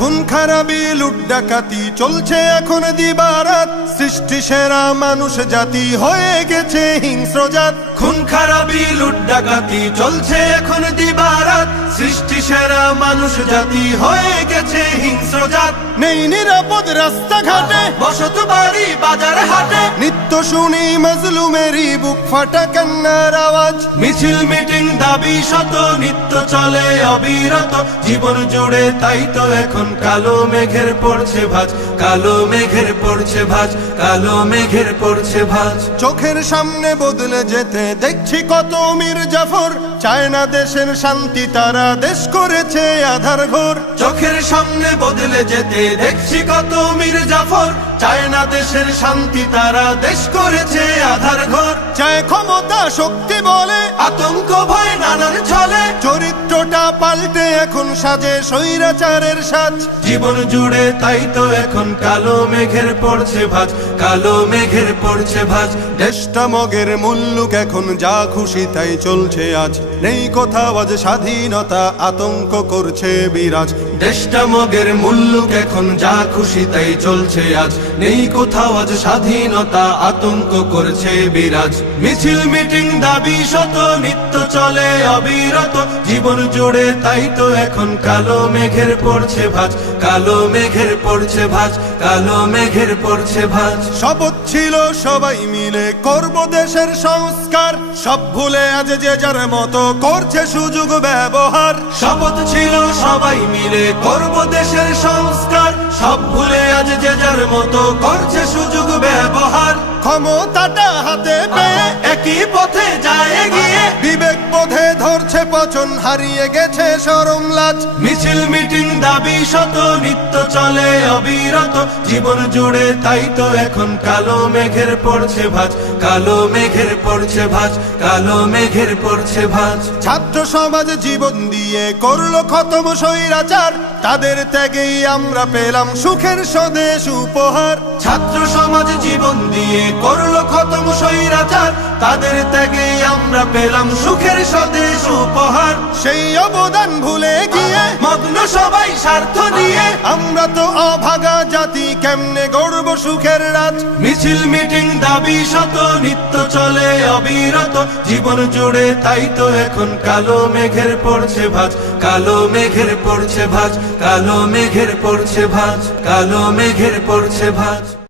খুন খারাপি লুট ডাকাতি চলছে এখন দিবারাত। সৃষ্টি সেরা মানুষ জাতি হয়ে গেছে হিংস্র জাত। খুন খারাপি লুট ডাকাতি চলছে এখন দিবারাত। সৃষ্টি সেরা মানুষ জাতি হয়ে গেছে হিংস্র জাত। নেই নিরাপদ রাস্তাঘাটে, বসত বাড়ি বাজার হাটে, নিত্য শুনি মাজলুমেরই বুক ফাটা কান্নার আওয়াজ। মিছিল মিটিং দাবি শত নিত্য চলে অবিরত। জীবন জুড়ে তাই তো এখন কালো মেঘের পড়ছে ভাঁজ, কালো মেঘের পড়ছে ভাঁজ, কালো মেঘের পড়ছে ভাঁজ। চোখের সামনে বদলে যেতে দেখছি কত মীর জাফর। চায় না দেশের শান্তি, তারা দেশ করেছে আধার ঘর। চোখের সামনে বদলে যেতে দেখছি কত মীর জাফর। চায় না দেশের শান্তি, তারা দেশ করেছে আধার ঘর। চায় ক্ষমতা শক্তি বলে, আতঙ্ক ভয় নানান ছলে। চরিত্রটা পাল্টে এখন সাজে স্বৈরাচারের সাজ। জীবন জুড়ে তাই তো এখন কালো মেঘের পড়ছে ভাঁজ, কালো মেঘের পড়ছে ভাঁজ। দেশটা মগের মুল্লুক এখন যা খুশি তাই চলছে আজ। নেই কোথাও আজ স্বাধীনতা, আতঙ্ক করছে বিরাজ। দেশটা মগের মুল্লুক এখন যা খুশি তাই চলছে আজ। নেই কোথাও আজ স্বাধীনতা, আতঙ্ক করছে বিরাজ। মিছিল মিটিং দাবি শত নিত্য চলে অবিরত। জীবন জুড়ে তাই তো এখন কালো মেঘের পড়ছে ভাঁজ, কালো মেঘের পড়ছে ভাঁজ, কালো মেঘের পড়ছে ভাঁজ। শপথ ছিল সবাই মিলে করব দেশের সংস্কার। সব ভুলে আজ যে যার মতো করছে সুযোগ ব্যবহার। শপথ ছিল সবাই মিলে করব দেশের সংস্কার। সব ভুলে আজ যে যার মতো করছে সুযোগ ব্যবহার। ক্ষমতাটা হাতে পেয়ে একই পথে যায় এগিয়ে। বিবেক বোধে ধরছে পচন, হারিয়ে গেছে শরম লাজ। মিছিল মিটিং দাবি শত নিত্য চলে অবিরত। জীবন জুড়ে তাই তো এখন কালো মেঘের পড়ছে ভাঁজ, কালো মেঘের পড়ছে ভাঁজ, কালো মেঘের পড়ছে ভাঁজ। ছাত্র সমাজ জীবন দিয়ে করলো খতম স্বৈরাচার। তাদের ত্যাগেই আমরা পেলাম সুখের স্বদেশ উপহার। ছাত্র সমাজ জীবন দিয়ে করলো খতম স্বৈরাচার। তাদের ত্যাগেই আমরা পেলাম সুখের স্বদেশ উপহার। সেই অবদান ভুলে গিয়ে মগ্ন সবাই স্বার্থ নিয়ে আমরা তো অভাগা জাতি, কেমনে গড়ব সুখের রাত। মিছিল মিটিং দাবি শত নিত্য চলে অবিরত। জীবন জুড়ে তাই তো এখন কালো মেঘের পড়ছে ভাঁজ, কালো মেঘের পড়ছে ভাঁজ, কালো মেঘের পড়ছে ভাঁজ, কালো মেঘের পড়ছে ভাঁজ।